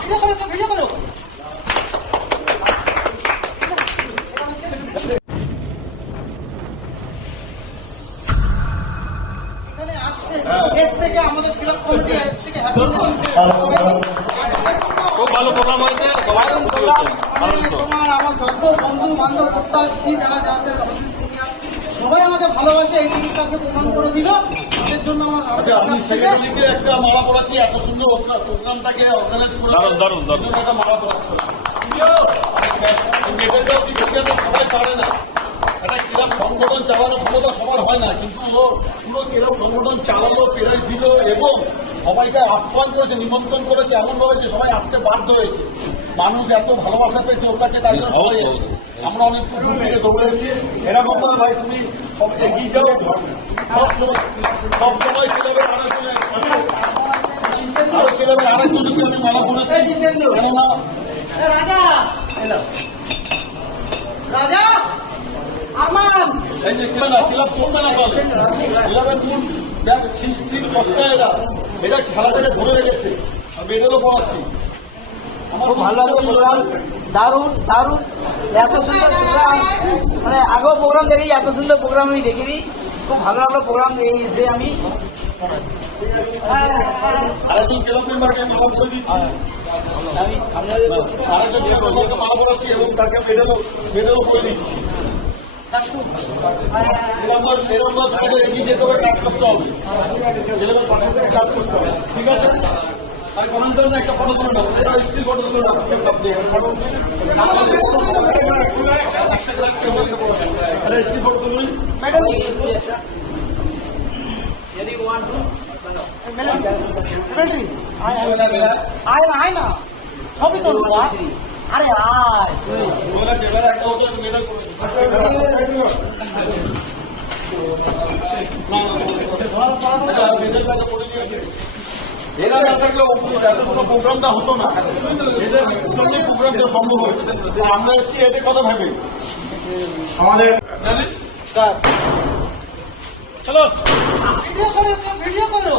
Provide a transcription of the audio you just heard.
Video করো video করো। এর থেকে আমাদের ক্লাব কমিটি এর থেকে খুব ভালো প্রোগ্রাম হয়েছে সবাই খুশি হয়েছে। তোমার আমার যত বন্ধু বান্ধব যারা যা আছে আমাদের senior, সবাই আমাকে ভালোবাসে এই জিনিসটাকে প্রমাণ করে দিল। তাদের জন্য আমার আচ্ছা আমি সেক্রেটারিকে একটা মালা পড়াচ্ছি এত সুন্দর প্রোগ্রামটাকে অর্গানাইজ করে দারুণ, দারুণ, দারুণ। একটা মালা পড়াচ্ছি। জিজ্ঞেস সবাই পারে না। একটা ক্রীড়া সংগঠন চালানো ক্ষমতা সবার হয় না কিন্তু ও পুরো ক্রীড়া সংগঠন চালালো প্রেরাই দিল এবং সবাইকে আহ্বান করেছে নিমন্ত্রণ করেছে এমন ভাবে যে সবাই হয়েছে। মানুষ এত ভালোবাসা পেয়েছে ওর কাছে তাই জন্য সবাই এসেছে। আমরা অনেক দূর থেকে দৌড়ে এসেছি। এরকম না ভাই তুমি সব এগিয়ে যাও। সব সময় সব সময় ক্লাবের আলোচনায় আর ক্লাবের আরেকজনকে আমি মালা পড়াচ্ছি কেননা রাজা! রাজা! আরমান! এই যে ক্লাব ক্লাব চলবে না বলে। ক্লাবের মূল দেখ সৃষ্টির কর্তা এরা। এটা খেলাটাকে ধরে রেখেছে। আমি এটারও পড়াচ্ছি খুব ভালো লাগল প্রোগ্রাম দারুণ দারুণ। এত সুন্দর প্রোগ্রাম মানে আগেও প্রোগ্রাম দেখি এত সুন্দর প্রোগ্রাম আমি দেখিনি। খুব ভালো লাগল প্রোগ্রাম এসে আমি। মালা করে দিচ্ছি। আমি সামনে এবং তাকে মেডেলও মেডেলও করে করতে হবে। ঠিক আছে? একটা ফটো তুলে নাও। এটা স্টিল ফটো তুলে নাও আপনি ফটো তাহলে স্টিল ফটো তুলুন। ম্যাডাম যদি ওয়ান টু আয় না আয় না। সবই তো। আরে আয়। একটা এরা না থাকলে এত কোনো প্রোগ্রামটা হতো না। এদের জন্যই প্রোগ্রামটা সম্ভব হয়েছে। যে আমরা এসেছি এদের কথা ভেবে। আমাদের চলো ভিডিও করো ভিডিও করো।